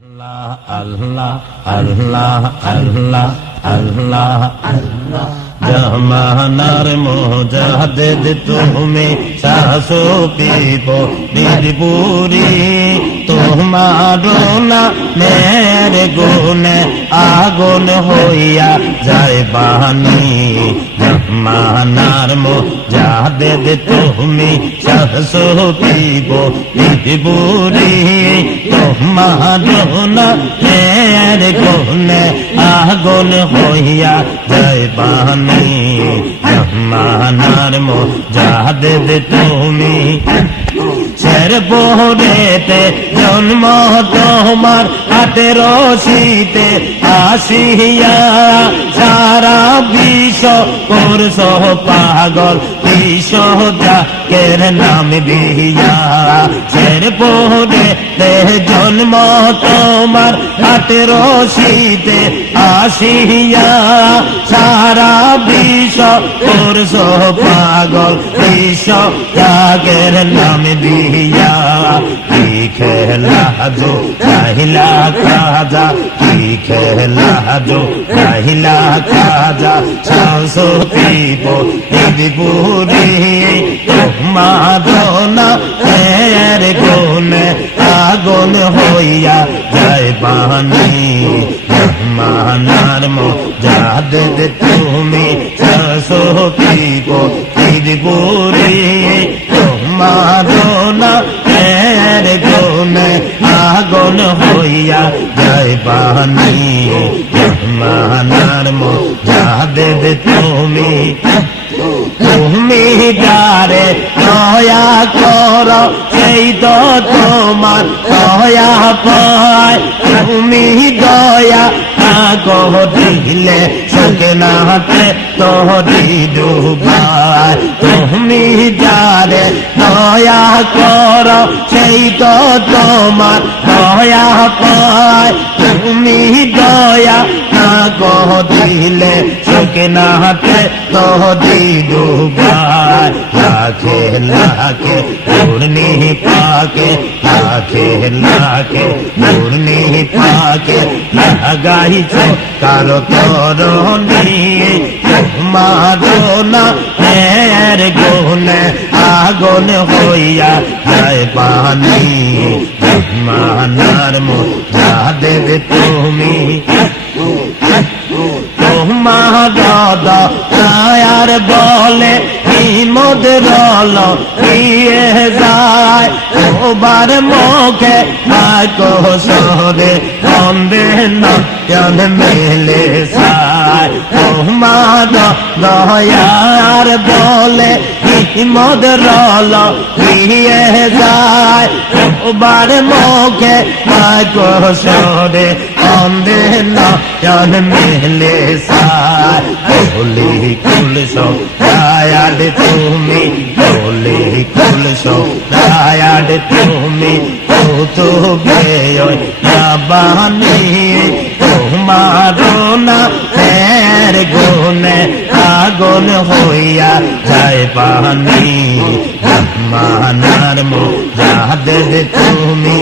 আল্লাহ আল্লাহ আল্লাহ আল্লাহ আল্লাহ আল্লাহ জামানার মুজাহিদ তুমি শাসো পিব বীরপুরি তোমার নামের গুণে আগুন হইয়া যায় বাণী জামানার মুজাহিদ তুমি শাসো পিব বীরপুরি তোমার নামের গুণে আগুন হইয়া যায় বাণী জামানার মুজাহিদ তুমি শের পোহরেতে জন্ম তোমার 1880-তে আসিয়া সারা বিশ্ব করছ পাগল বিশ্ব জাকের নাম দিয়া শের পোহরেতে জন্ম তোমার 1880-তে আসিয়া সারা বিশ্ব করছ পাগল বিশ্ব জাকের নাম দিয়া কি খেলা যো কাহিলা কাজা কি খেলা যো কাহিলা কাজা শাসো পিব বীরপুরি তোমাদনা এর গুণে আগুন হইয়া যায় বাণী জামানার মুজাহিদ তুমি শাসো পিব বীরপুরি তোমাদনা এর গুণে আগুন হইয়া যায় বাণী জামানার মুজাহিদ তুমি তুমি যারে দয়া কর সেই তো তোমার দয়া পায় তুমি দয়া দিলে সঙ্গে নাতে তোরি ডুবায় তুমি যারে দয়া কর সেই তো তোমার দয়া পায় তুমি দয়া দিলে সঙ্গে নাতে তোরি ডুবায় লাখে লাখে পূর্ণি পাকে লাখে লাখে পূর্ণি পাকে লাগাইছ কারো তরণী মাদনা এর গুণে আগুন হইয়া যায় বাণী জামানার মুজাহিদ তুমি তোমার দয়ার বলে হিমদ রল দিয়ে যায় ওবার মুখে মাকো সরে কন্দে নয়ন মেলে সায় তোমার দয়ার বলে হিমদ রল দিয়ে যায় ওবার মুখে মাকো সরে কন্দে নয়ন মেলে সায় বলি কুলস দয়াল তুমি বলি কুলস দয়াল তুমি তো বেয় বাণী তোমার না এর গুণে আগুন হইয়া যায় বাণী জামানার মুজাহিদ তুমি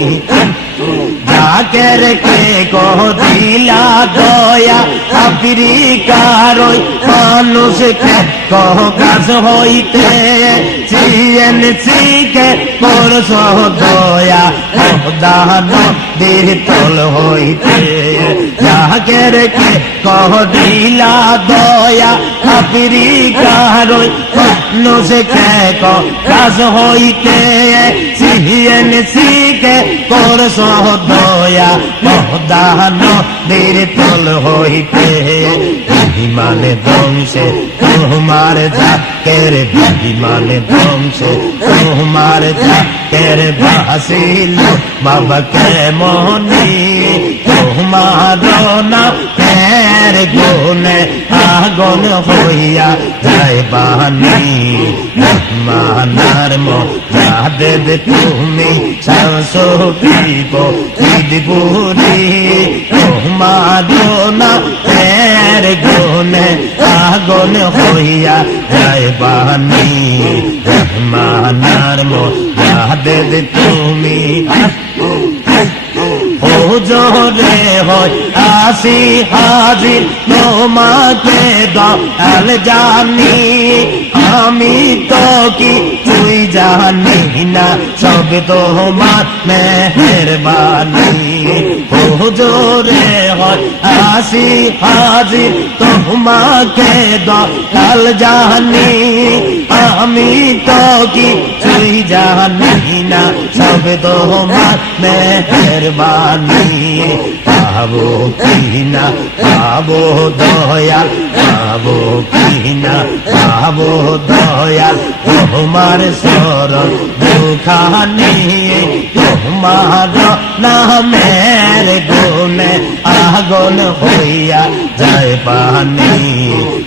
জাকের কে কহ দিলা দয়া আফ্রিকার ওই মানুষকে কহ কাজ হইতে CNC কে করছ দয়া দান বিতল হইতে জাকের কে কহ দিলা দয়া আফ্রিকার ওই মানুষকে কহ কাজ হইতে CNC কে করছ দয়া দান বিতল হইতে বিমানে ধ্বংসে তোমার জাকের বিমানে ধ্বংসে তোমার জাকের ভাসিল বাবাকে মনি তোমার না এর গুণে আগুন হইয়া যায় বাণী জামানার মুজাহিদ তুমি শাসো পিব বীরপুরি তোমার না এর গুণে আগুন হইয়া যায় বাণী জামানার মুজাহিদ তুমি হুজুরে হয় আসি হাজির তোমাকে দয়াল জানি আমি তো কি তুই জানি না সব তোমার মেহেরবানি হুজুরে হয় আসি হাজির তোমাকে দয়াল জানি আমি তো কি তুই জানি না সব তোমার মেহেরবানি পাবো কি না পাবো দয়াল পাবো কি না পাবো দয়াল তোমার শরণ দুখানি তোমার নামের গুণে আগুন হইয়া যায় পানি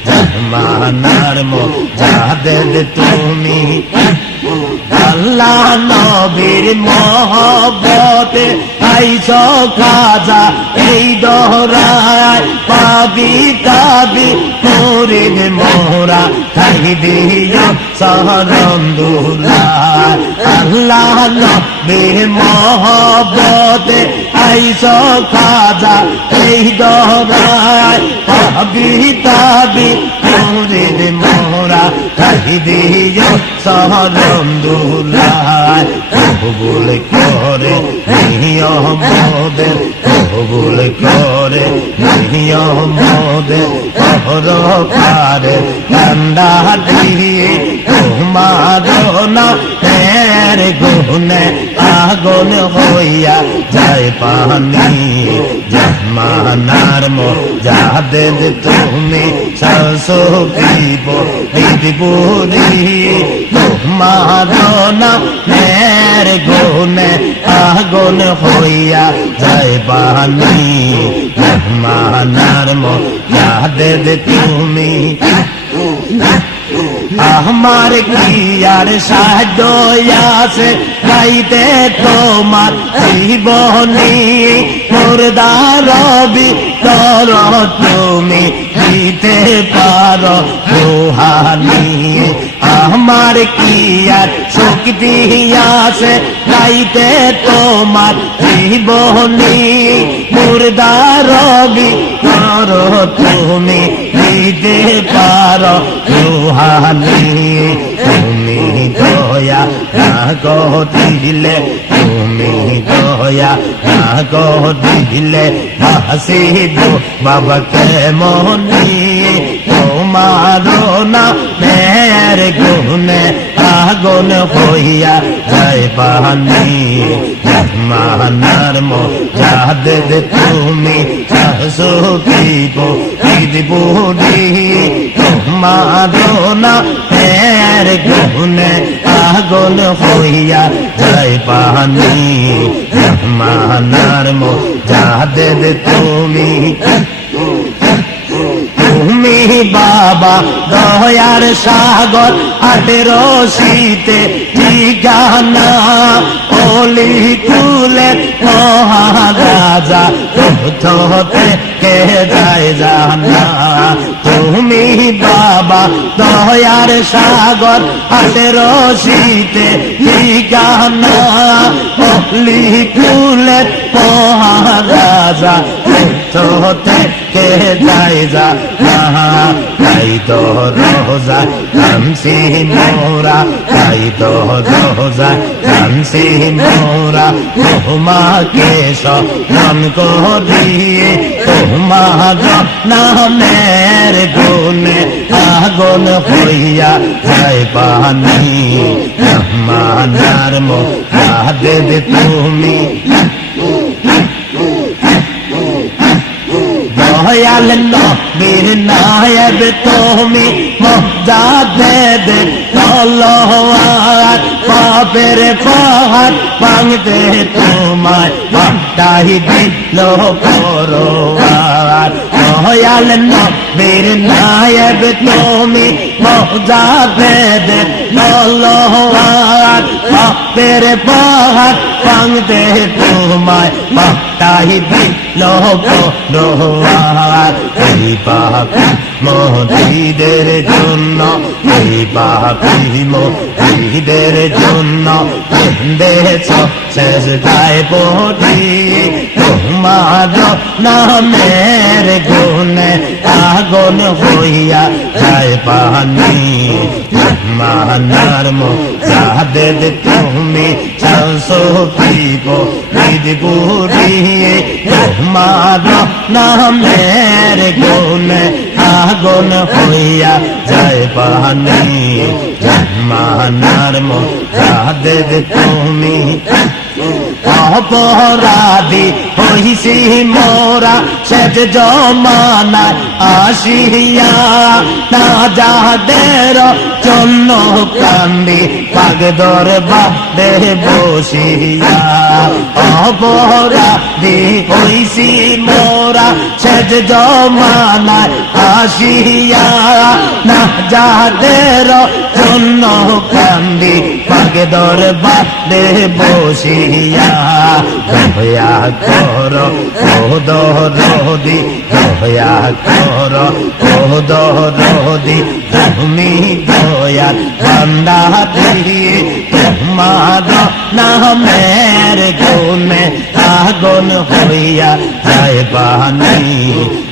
জামানার মুজাহিদ তুমি আল্লাহ নবীর মহব্বতে আইছো খাজা এই দহরায় পাবি তাবি মুরিদ মোরা তাই দিও শরণ দুলায় আল্লাহ নবীর মহব্বতে আইছো খাজা এই দহরায় পাবি তাবি মুরিদ মোরা তাই দিও শরণ দুলায় কবুল করে নিয়মদের কবুল করে নিয়মদের পরকারে ঠান্ডা দিয়ে তোমার না তের গুণে আগুন হইয়া যায় পানি জামানার মুজাহিদ তুমি সসুকিব বিদপুরি তোমার না তের গুণে আগুন হইয়া যায় পানি জামানার মুজাহিদ তুমি আমার কি আর সাহায্য আছে গাইতে তোমার জীবনী মুর্দার ভিতর তুমি দিতে পারো রুহানি আমার কি আর শক্তি আছে গাইতে তোমার জীবনী মুর্দার ভিতর তুমি দিতে পারো রুহানি তুমি দয়া না দিলে তুমি দয়া না দিলে হাসিব বাবাকে মনি তোমার না মের গুণে আগুন হইয়া যায় পানি জামানার মুজাহিদ তুমি সসুকিব বিদপুরি তোমার না মের গুণে আগুন হইয়া যায় পানি জামানার মুজাহিদ তুমি তুমি বাবা দয়ার সাগর 18 শীতে ঠিকানা অলি কুলের মহারাজা কোথতে কে যায় জানা তুমি বাবা দয়ার সাগর 18 শীতে ঠিকানা অলি কুলের মহারাজা কোথতে কে যায় জানা তাই তো রোজা কামসি মোরা তাই তো রোজা কামসি মোরা তোমাকে স্মরণ করি তোমার নামের গুণে আগুন হইয়া যায় পানি জামানার মুজাহিদ তুমি দয়াল নবীর নায়েব তুমি মুজাহিদ তলোয়ার পাপের পাহাড় ভাঙতে তোমায় পাঠাই দিল পরোয়ার দয়াল নবীর নায়েব তুমি মুজাহিদ তলোয়ার পাপের পাহাড় ভাঙতে তোমায় পাঠাই দিল পরোয়ার এই পাপী মুরিদের জন্য এই পাপী ঈদের জন্য কেঁদেছ সেজদায় পড়ি তোমার নামের গুণে আগুন হইয়া যায় পানি মানার মুজাহিদ তুমি চালছো পিব ঈদপুরি তোমার নামের গুণে আগুন হইয়া যায় পানি মানার মুজাহিদ তুমি অপরাধী হইছি মোরা সেজ জমানা আসিয়া না যাদের জন্য কান্দি পাগ দরবারে বসিয়া অপরাধী হইছি মোরা সেজ জমানা আসিয়া না যাদের জন্য কান্দি পাগ দরবারে বসিয়া দয়া করো ও দরদি দয়া করো ও দরদি তুমি দয়ার বান্দা দিয়ে তোমার নামের গুণে আগুন হইয়া যায় পানি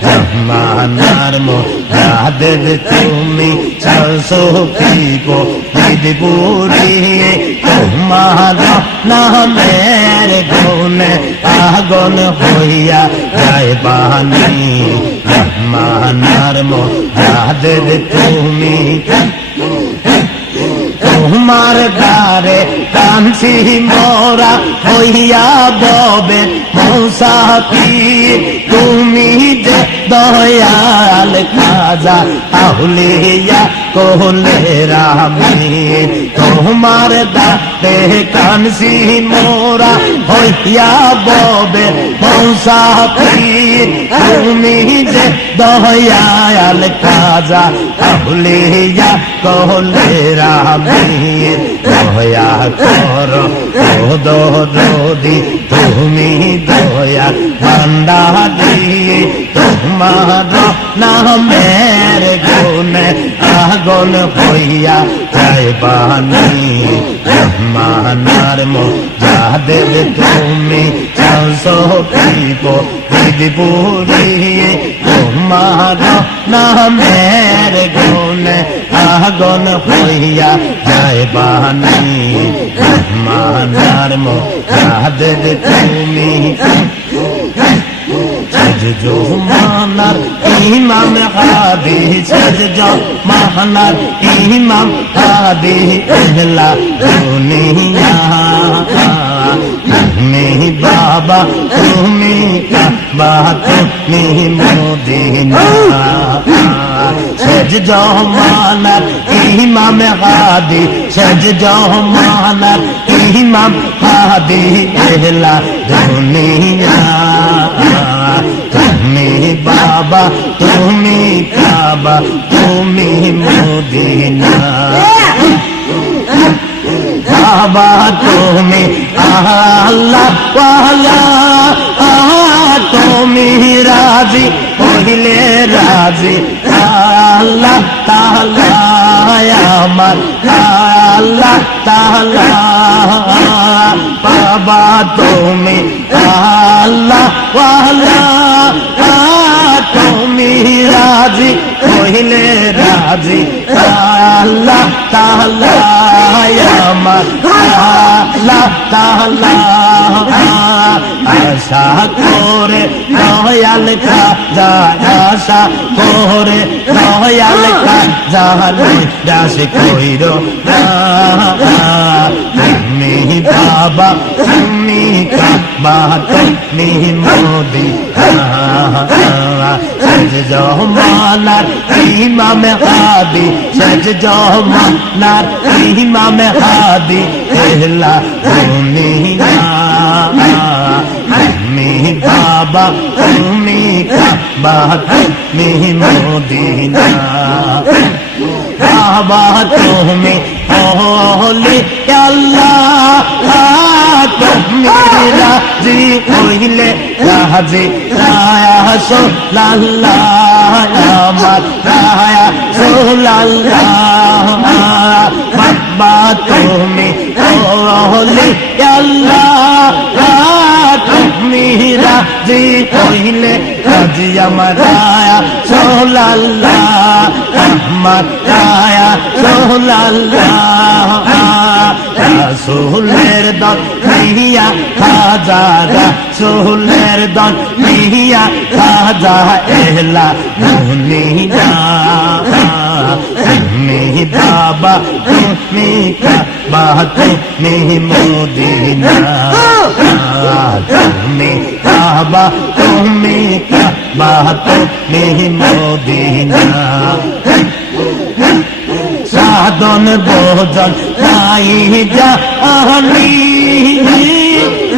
জামানার মুজাহিদ তুমি চালছো পিব ঈদপুরি তোমার নামের গুণে আগুন হইয়া যায় পানি জামানার মুজাহিদ তুমি তোমার দ্বারে কাঁদছি মোরা হইয়া ববে মুসাফির তুমি যে দয়াল খাজা আউলিয়া কোলে রামি তোমার দ্বারে কাঁদছি মোরা হইয়া ববে মুসাফির তুমি যে দয়াল খাজা আউলিয়া কোলে রামি দয়া করো ও দরদি তুমি দয়া বান্দা দিয়ে তোমার নামের গুণে আগুন হইয়া যায় পানি মানার মুজাহিদ তুমি চালছো পিব ঈদপুরি তোমার নামের গুণে আগুন হইয়া যায় পানি মানার মুজাহিদ তুমি সজজো মানার ইমাম হাদি সজজো মানার ইমাম হাদি এহলা দুনিয়া তুমি বাবা তুমি কাবা তুমি মদিনা সজজো মানার ইমাম হাদি সজজো মানার ইমাম হাদি এহলা দুনিয়া তুমি বাবা তুমি কাবা তুমি মদিনা বাবা তুমি আল্লাহ ওয়ালা তুমি রাজি হইলে রাজি আল্লাহ তাআলা আমার আল্লাহ তাআলা বাবা তুমি আল্লাহ ওয়ালা তুমি রাজি হইলে রাজি আল্লাহ তাআলা আমার আল্লাহ তাআলা আশা করে দয়াল খাজা আশা করে দয়াল খাজা দাস কইরো তুমি বাবা তুমি কাবা তুমি মদিনা সজজো মানার ইমাম হাদি সজজো মানার ইমাম হাদি এহলা দুনিয়া তুমি বাবা তুমি কাবা তুমি মদিনা বাবা তুমি হলে আল্লাহ তুমি রাজি হইলে রাজি রাসূলুল্লাহ আমার রাসূলুল্লাহ বাবা তুমি ওলি আল্লাহ তুমি রাজি হইলে রাজি আমার রাসূল আল্লাহ আমার রাসূল আল্লাহ রাসূলের দন নিয়া খাজা রাসূলের দন নিয়া খাজা এহলা দুনিয়া তুমি বাবা তুমি কাবা তুমি মদিনা তুমি কাবা তুমি কাবা তুমি মদিনা সাধন ভোজন নাই জানি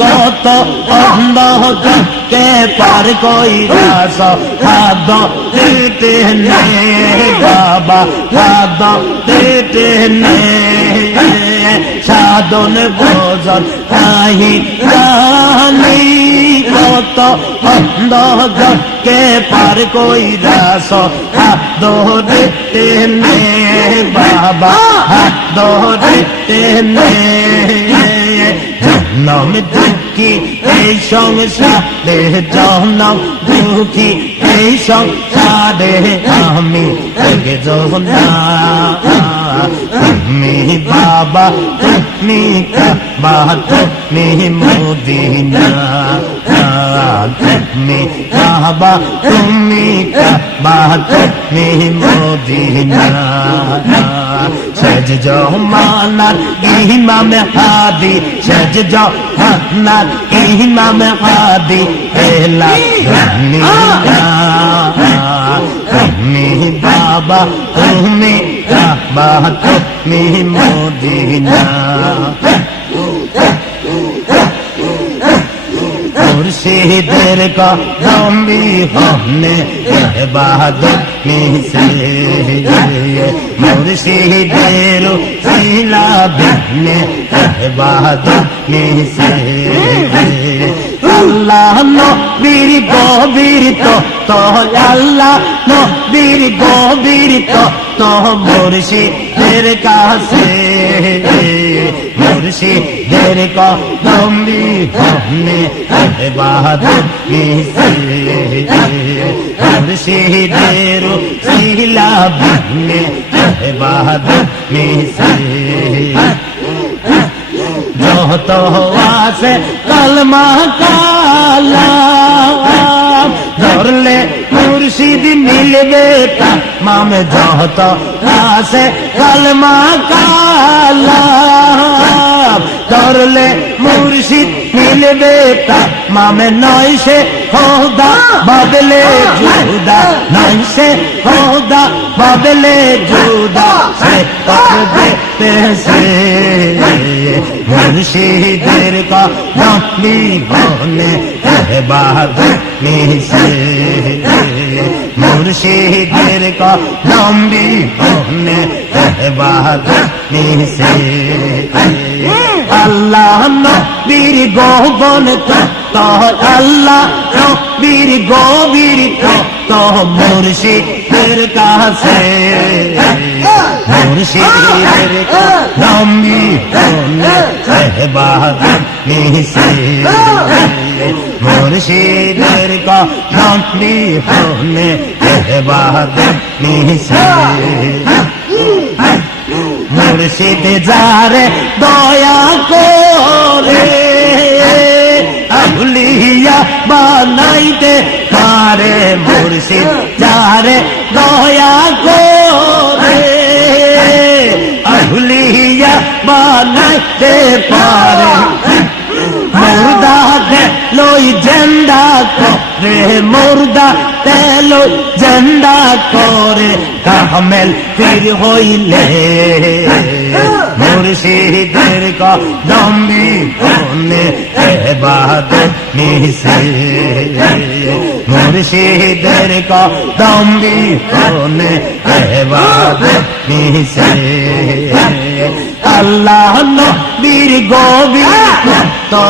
কত অন্ধকে পার কইরা সাধ দিতে নে বাবা সাধ দিতে নে সাধন ভোজন নাই জানি কত অন্ধকে পার কইরা সাধ দিতে নে বাবা হাত ধরতে নে জনম দুঃখী এই সংসারে জনম দুঃখী এই সংসারে আমি না তুমি বাবা তুমি কাবা তুমি মদিনা তুমি কাবা তুমি কাবা তুমি মদিনা সেজ জমানার ইমাম হাদি সেজ জমানার ইমাম হাদি এলা দুনিয়া তুমি বাবা তুমি কাবা তুমি মদিনা মুর্শিদের কদম বিহনে ইবাদত মিছে মুর্শিদের সিলা বিহনে ইবাদত মিছে আল্লাহ নবীর গভীর তো আল্লাহ নবীর গভীর তো মুর্শিদের কাছে মুর্শিদের কদম বিহনে ইবাদত মিছে মুর্শিদের সিলা বিহনে ইবাদত মিছে যত আছে কলমা কালাম ধরলে মুর্শিদ মিলবে তামাম যত আছে কলমা কালাম ধরলে মুর্শিদ মিলবে তামাম নয় সে খোদা বদলে জুদা নয় সে খোদা বদলে জুদা সে দেখতে সে মুর্শিদের কদম বিহনে ইবাদত মিছে মুর্শিদের কদম বিহনে ইবাদত মিছে আল্লাহ নবীর গোপন তো আল্লাহ নবীর গভীর তো মুর্শিদের কাছে মুর্শিদের কদম বিহনে ইবাদত মিছে মুর্শিদের কদম বিহনে ইবাদত মিছে মুর্শিদ যারে দয়া করে আউলিয়া বানাইতে পারে মুর্শিদ যারে দয়া করে আউলিয়া বানাইতে পারে মুর্দা লই জেন্ডা করে মুর্দা তেলো জেন্ডা করে কামেল পীর হইলে মুর্শিদের কদম বিহনে ইবাদত মিছে মুর্শিদের কদম বিহনে ইবাদত মিছে আল্লাহ নবীর গভীর তো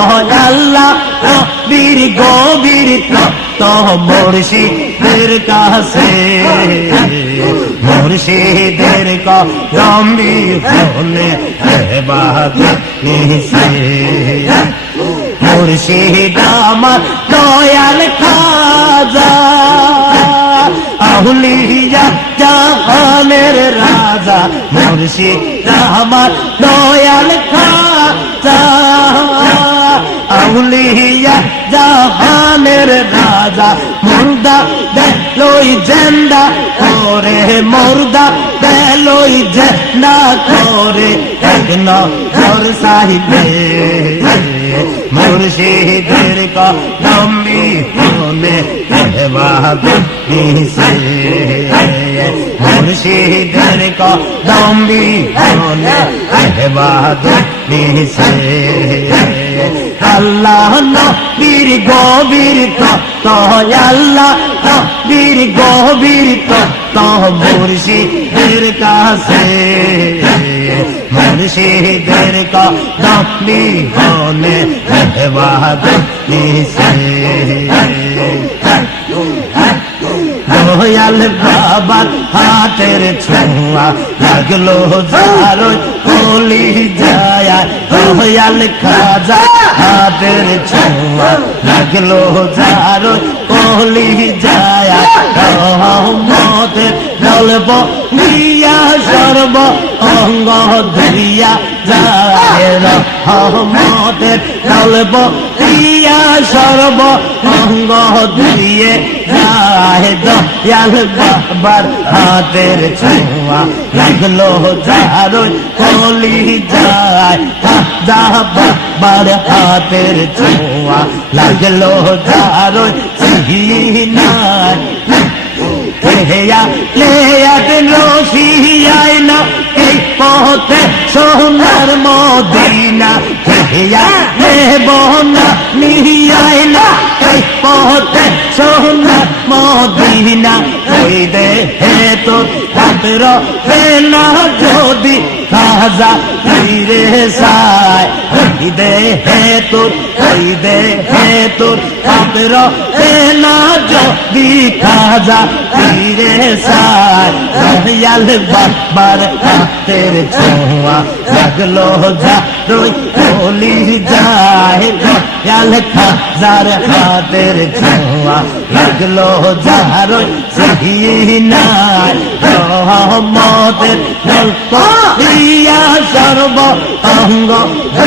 আল্লাহ নবীর গভীর তো মুর্শিদের কাছে মুর্শিদের কদম বিহনে ইবাদত নিছে মুর্শিদ আমার দয়াল খাজা আউলিয়া জাহানের রাজা মুর্শিদ আমার দয়াল খাজা আউলিয়া জাহানের রাজা মুর্দা দেলই জেন্দা করে মুর্দা দেলই জেন্দা করে এক নজর সাহিবে মুর্শিদের কদম বিহনে ইবাদত নিছে মুর্শিদের কদম বিহনে ইবাদত নিছে আল্লাহ নবীর গভীর তত্ত্ব আল্লাহ নবীর গভীর তত্ত্ব মুর্শিদের কাছে মুর্শিদের কদম বিহনে ইবাদত নিছে দয়াল বাবার হাতের ছোঁয়া লাগলো যার কলি যায় দয়াল খাজা হাতের ছোঁয়া লাগলো যার কলি যায় রহমতের গল্প দিয়া সর্ব অঙ্গ দিয়া যায় রহমতের গল্প দিয়া সর্ব অঙ্গ দিয়ে যায় দয়াল বাবার হাতের ছোঁয়া লাগলো যার কলি যায় বাবার হাতের ছোঁয়া লাগলো যার সিনায় হেয়া লেয়াতেন রসিয়ায় না এই পথে সোনার মদিনা হেয়া লেবনা নিয়ায় না এই পথে সোনার মদিনা ওই দেহে তো পাত্র না যদি খাজা ফিরে সায় ওই দেহে তোর ওই দেহে তোর পাত্র না যদি খাজা ফিরে সায় দয়াল বাবার হাতের ছোঁয়া লাগলো যা রই কলি যায় দয়াল খাজার হাতের ছোঁয়া লাগলো যা রই সিনায় রহমতের গল্প দিয়া সর্ব অঙ্গ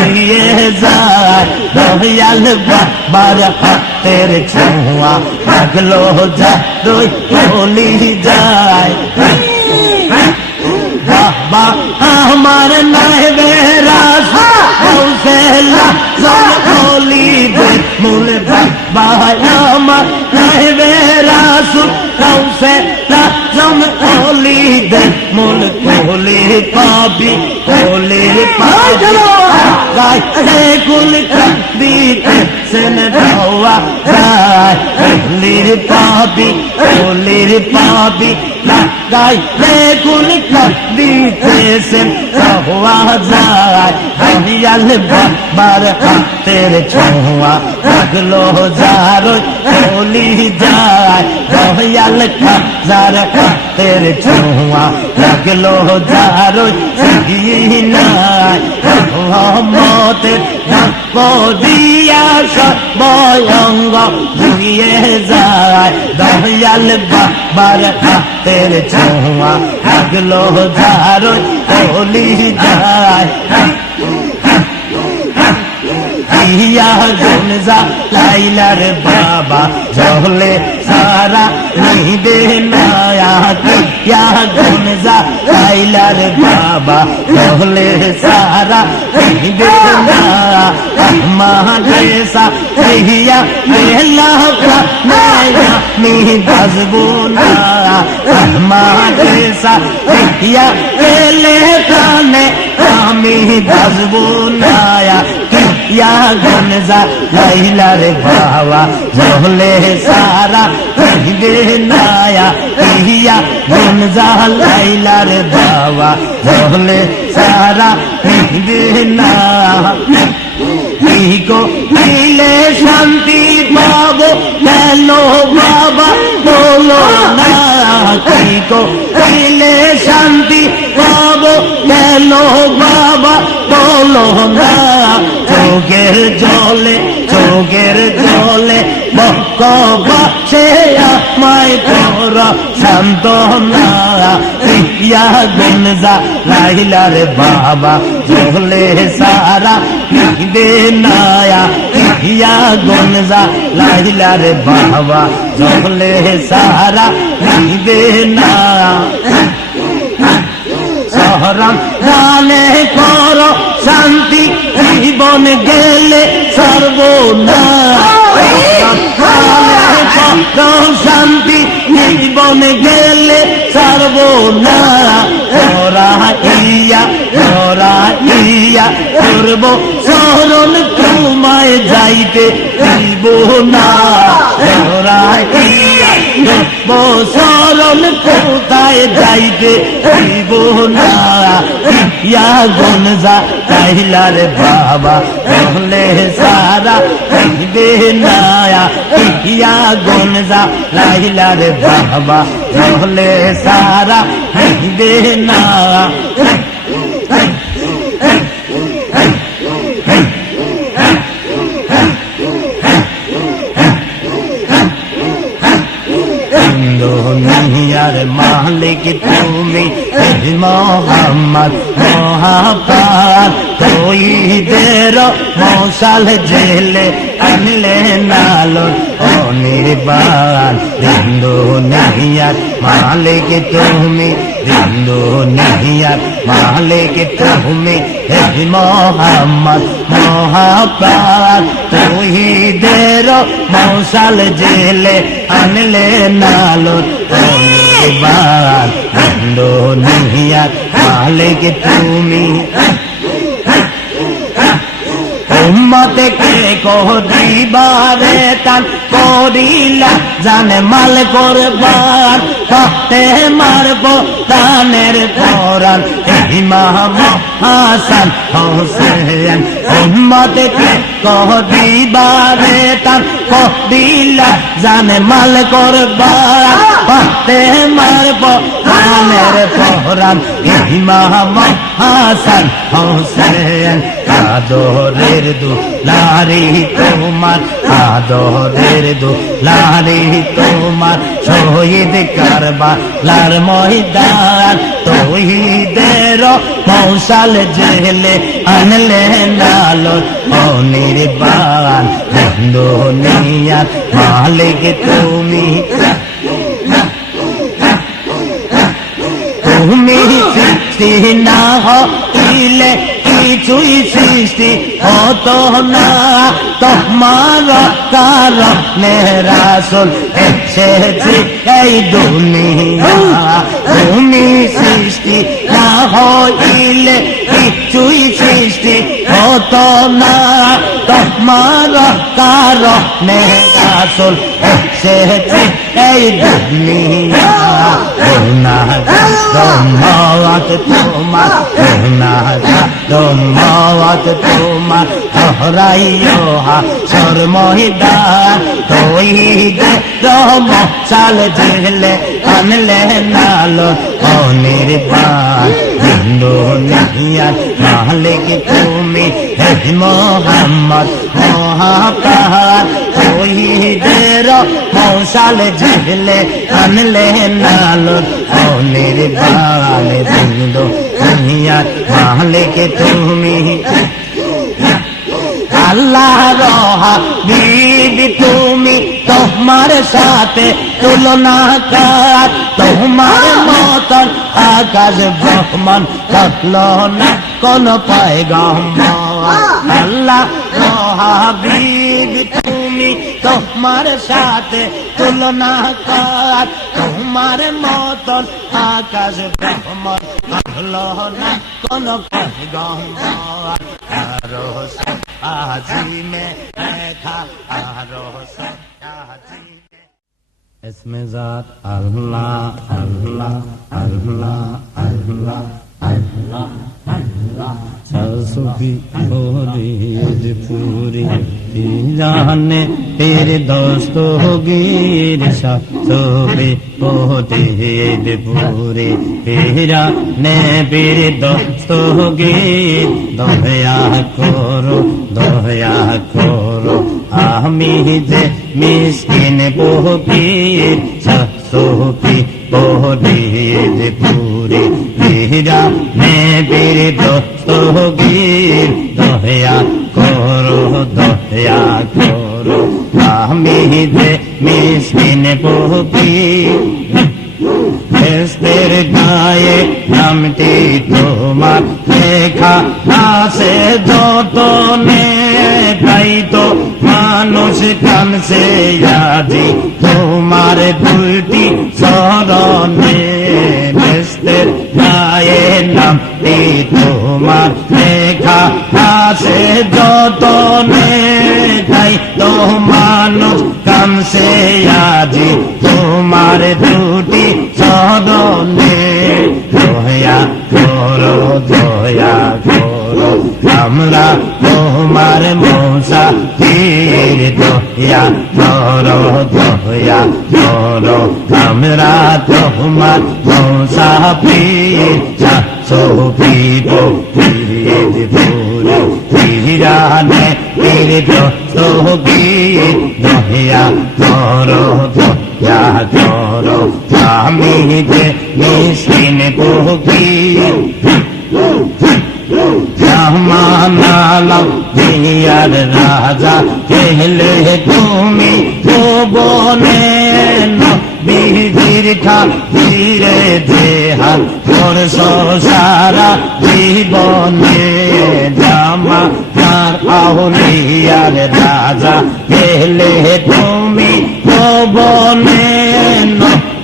দিয়ে যায় দয়াল বাবার হাতের ছোঁয়া লাগলো যা রই কলি যায় বাবা আমার নাইবে রাসা কৌশলা জলি দে মূল বাবা আমার নাইবে রাসুল কৌশলা জম কলি দে মূল কোলি পাবি কোলি পাবি গায় রে কুল দিতে সেন দাওয়া গায় কোলির পাবি কোলির পাবি গায় রে কুল দিতে সেন দাওয়া যায় দয়াল বাবার হাতের ছোঁয়া লাগলো যার কলি যায় দয়াল খাজার হাতের ছোঁয়া লাগলো যার সিনায় রহমতের গল্প দিয়া সর্ব অঙ্গ দিয়ে যায় দয়াল বাবার হাতের ছোঁয়া লাগলো যার কলি যায় ইয়া গুনজা লাইলার বাবা জহলে সারা নিবে নায়া ইয়া গুনজা লাইলার বাবা জহলে সারা নিবে না মহাদেশা ইয়া মেলা নায়া মি বাজবো না মহাদেশা ইয়া এলে কানে আমি বাজবো না ইয়া গুনজা লাইলার বাবা জহলে সারা নিবে নায়া ইয়া গুনজা লাইলার বাবা জহলে সারা নিবে না কি করিলে শান্তি পাবো কেন বাবা বলো না, কি করিলে শান্তি পাবো কেন বাবা বলো না, চোখের জলে বকবাসে আমায় কর সান্তনা, ইয়া গুনজা লাইলা রে বাবা জলে সারা নিবে নায়া, ইয়া গুনজা লাইলা রে বাবা জলে সারা নিবে না, শহরম জানে কর শান্তি জীবন গেলে সর্বনাশ, শান্তি জীবন গেলে সর্বনাশ, ওরা ইয়া করব শরণ তোমায় যাইতে দিব না, ওরা ইয়া শরণ কোথায় যাইতে দিব না, ইয়া গুনজা লাইলা রে বাবা বলে সারা দিবে না, ইয়া গুনজা লাইলা রে বাবা বলে সারা দিবে না, দুনিয়ার মালিক তুমি মোহাম্মদ মহাপার, তৌহিদের মশাল জেলে আনলে নালো অনির্বাণ, দুনিয়ার মালিক তুমি, দুনিয়ার মালিক তুমি মোহাম্মদ মহাপার, তৌহিদের মশাল জেলে আনলে নালো অনির্বাণ, দুনিয়ার মালিক তুমি, উম্মতে কে করিবারে তান করিলা জানে মাল করবার, পথে মারব দানের পরাণ ইমাম হাসান হোসেন, উম্মতে কে করিবারে তান করিলা জানে মাল করবার, পথে মারব দানের পরাণ ইমাম হাসান হোসেন, আদরের দুলারি তোমার, আদরের দুলারি তোমার, শহীদ কারবালার ময়দান, তৌহিদের মশাল জেলে আনলে নালো অনির্বাণ, দুনিয়ার মালিক তুমি, তুমি সৃষ্টি না হইলে কিছুই সৃষ্টি হতো না, তোমার কারণে রাসূল এসেছে এই দুনিয়া, তুমি সৃষ্টি না হইলে কিছুই সৃষ্টি হতো না, তোমার কারণে রাসূল এসেছে এই দুনিয়া, ধন্যবাদ তোমার, ধন্যবাদ তোমার, হরাইও হাসর ময়দান, তৌহিদের মশাল জেলে আনলে নালো অনির্বাণ, দুনিয়ার মালিক তুমি মোহাম্মদ মহাপার, তৌহিদের মশাল জেলে আনলে নালো অনির্বাণ, দুনিয়ার মালিক তুমি, আল্লাহর হাবিব তুমি, তোমার সাথে তুলনা কার, তোমার মতন আকাশ ব্রহ্মাণ থাকলো না কোন পয়গম্বর, আল্লাহর হাবিব তুমি, তোমার সাথে তুলনা কার, তোমার মতন আকাশ ব্রহ্মাণ থাকলো না কোন পয়গম্বর, আরো আজিমে দেখা আরো আজিমে, इसमें जात अल्लाह अल्लाह अल्लाह अल्लाह আল্লাহ আল্লাহ সফি ফরিদ পুরি জানে পীর দোস্ত গীর সফি ফরিদ পুরি পীরা নে পীর দোস্ত গীর দয়া করো দয়া করো আমি যে মিসকিন ফকির সফি ফরিদ পুরি পীরা নে পীর দোস্ত গীর দয়া করো দয়া করো আমি যে মিসকিন ফকির বেহেশতের গায়ে নামটি তোমার লেখা আছে যতনে তাই তো মানুষ কানছে আজি তোমার দুইটি চরণে বেহেশতের গায়ে নামটি তোমার লেখা আছে যতনে তাই তো মানুষ কানছে আজি তোমার দুটি চরণে দয়া করো দয়া করো আমরা তোমার মুসাফির দয়া করো দয়া করো আমরা তোমার মুসাফির সফি ফরিদ পুরি পীরানে পীর দস্তগীর দয়া করো দয়া করো আমি যে মিসকিন ফকির জামানালাম দিয়ার রাজা কেহলে তুমি ভুবনে বিধির খাতিরে দেহান করছ সারা জীবনে জামা তার আউলিয়ার রাজা কেহলে তুমি ভুবনে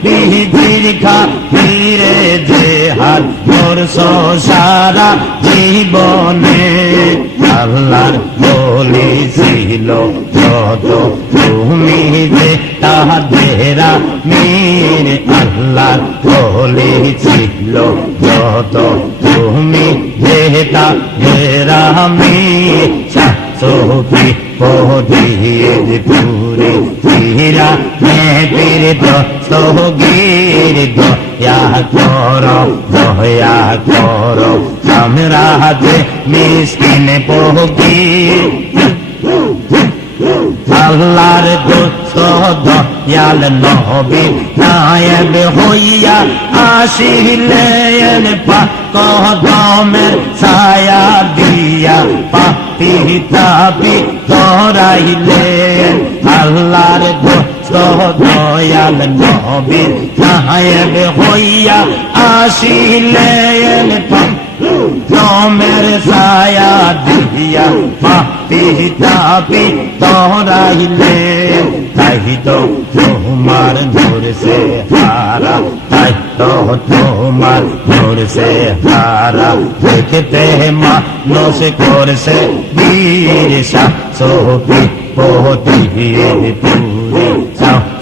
বিধির খাতিরে দেহান করছ সারা জীবনে আল্লাহর বলি ছিল যত তুমি যে তাহাদেরা মীর আল্লাহর বলি ছিল যত তুমি যে তাহাদেরা মীর সফি ফরিদ পুরি পীরা নে পীর দস্তগীর দয়া করো দয়া করো আমরা যে মিসকিন ফকির আল্লাহর দোস্ত দয়াল নবী নায়েব হইয়া আসিলেন পাক কদমের ছায়া দিয়া পাপি তাপি তরাইলেন আল্লাহর দোস্ত দয়াল নবী নায়েব হইয়া আসিলেন পাক কদমের ছায়া দিয়া পাপি তাপি তরাইলেন তাই তো তোমার নূর সে হারা তাই তো তোমার নূর সে হারা দেখতে মানুষ করছে বীর সফি ফরিদ পুরি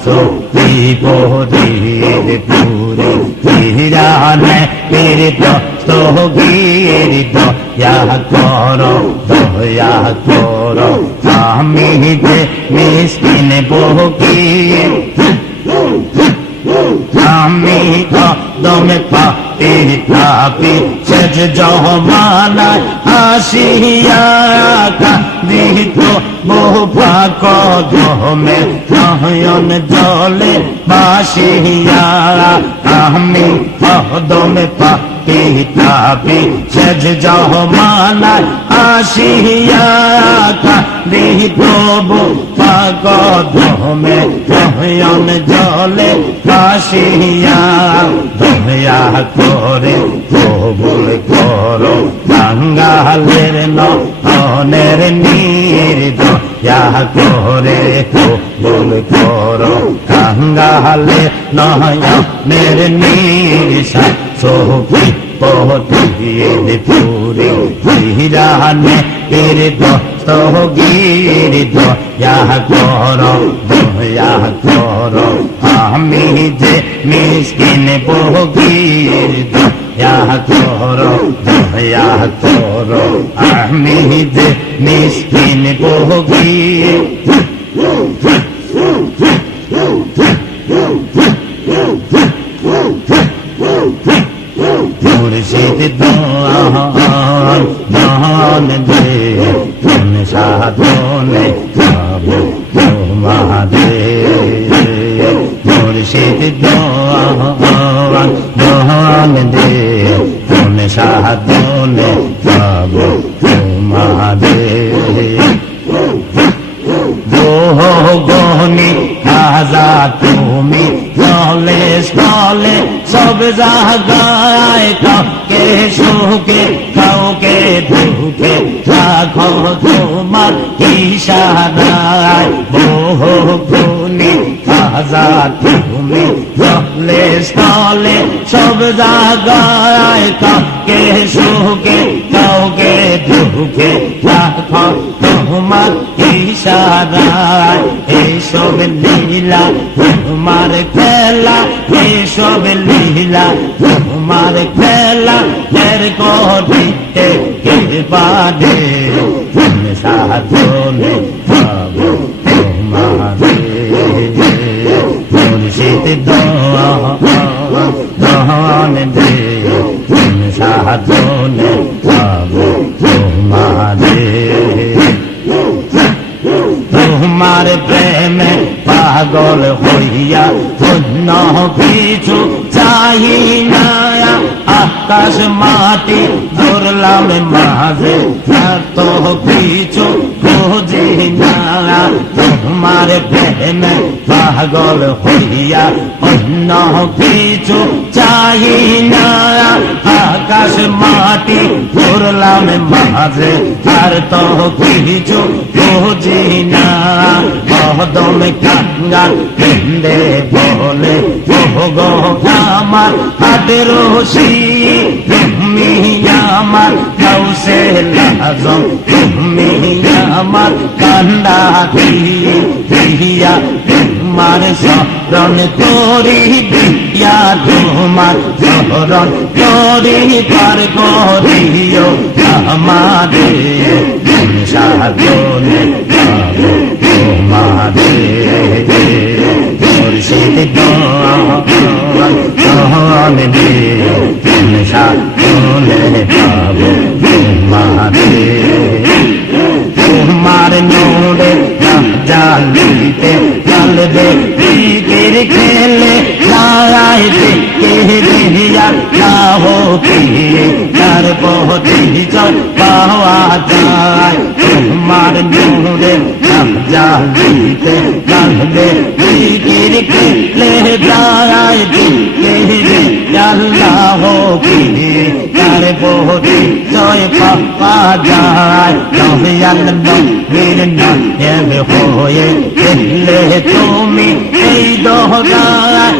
সফি ফরিদ পুরি পীরানে পীর দস্তগীর দয়া করো দয়া করো আমি যে মিসকিন ফকির আমি কদমে পাপি তাপি শেষ জমানায় আসিয়া কান্দিত বহু কদমে নয়ন জলে বাসিয়া আমি কদমে পাপি তাপি শেষ জমানায় আসিয়া কান্দিত বহু কদমে নয়ন জলে বাসিয়া দয়া করে কবুল করো বাঙ্গালের নয়নের নীর দয়া করে কবুল করো বাঙ্গালের নয়নের নীর সফি ফরিদ পুরি পীরানে পীর দস্তগীর দয়া করো দয়া করো আমি যে মিসকিন ফকির করো দয়া করো আমি যে মিসকিন ভোগী মুর্শিদ দান দে কোন সাধনে পাবো তোমাদের মুর্শিদ দান দে কোন সাধনে পাবো তোমাদের গহনি খাজা তুমি চলে চলে সব জায়গায় কাউকে সুখে কাউকে দুঃখে রাখো তোমার ইশারায় বহুগুণী খাজা তুমি চলে চলে সব জায়গায় কাউকে সুখে কাউকে দুঃখে রাখো তোমার ইশারায় এইসব লীলা তোমার খেলা এইসব লীলা তোমার খেলা এর করিতে কে পারে সাধনে পাবো তোমাদের মুর্শিদ দান দে সাধনে পাবো তোমাদের তোমার প্রেমে পাগল হইয়া অন্য কিছু চাই না আকাশ মাটি ধরলাম মাঝে তো কিছু খুঁজি না তোমার প্রেমে পাগল হইয়া অন্য কিছু চাই না আকাশ মাটি ধরলাম মাঝে আর তো কিছু খুঁজি না কদম কাঙ্গাল কেন্দে বলে গো আমার হাতের রশি তুমি আমার গাউসে লাজম তুমি আমার কান্দা দিয়া তোমার শরণ করি দিয়া তোমার শরণ করি পার করিও আমাদের সাধনে পাবো তোমাদের মুর্শিদ দান দে সাধনে পাবো তোমাদের তোমার নোড়ে জালিতে চলবে পীর খেলে লাগাইতে কে রিয়া না হোতি তার পথে চল পাওয়া যায় তোমার নোড়ে জালিতে চলবে পীর খেলে লাগাইতে কে রিয়া না হোতি তার পথে জয় পাওয়া যায় বীর নামে হয়ে এলে তুমি এই দোহরায়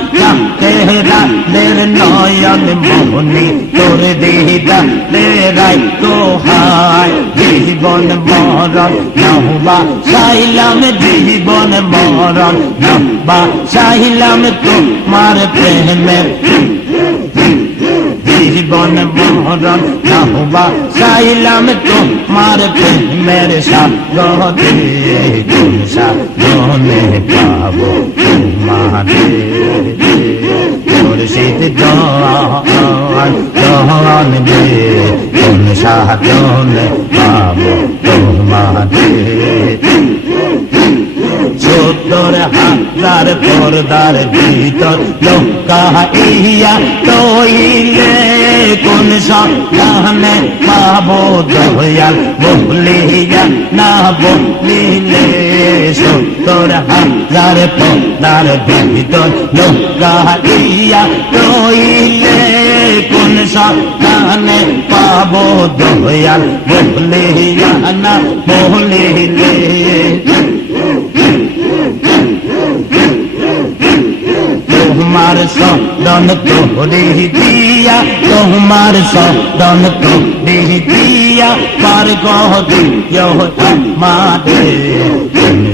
তেহরাদের নয়ন মোহনী তোর দিদা তেরাই তোহায় জীবন মরণ নহবা চাইলাম জীবন মরণ নহবা চাইলাম তোমার প্রেমে জীবন মরণ নহবা চাইলাম তোমার প্রেমের সাগরে সাধনে পাবো তোমাদের মুর্শিদ দান দে কোন সাধনে পাবো তোমাদের ৭০,০০০ পর্দার ভিতর লুকাইয়া তৈলে কোন সন্তানে পাবো দয়াল বলিয়া না বলিলে ৭০,০০০ পর্দার ভিতর লুকাইয়া তৈলে কোন সন্তানে পাবো দয়াল বলিয়া না বলিলে তোমার সদন তোরে দিয়া তোমার সদন তোরে দিয়া পার গদি আমাদের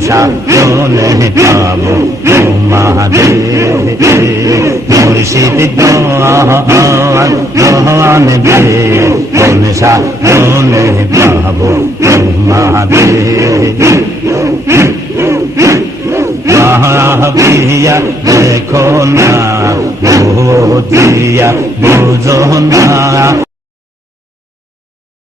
সাধনে পাবো তোমাদের মুর্শিদ দোয়ান দে কোন সাধনে পাবো তোমাদের ভাবিয়া দেখো না বুঝিয়া বুঝো না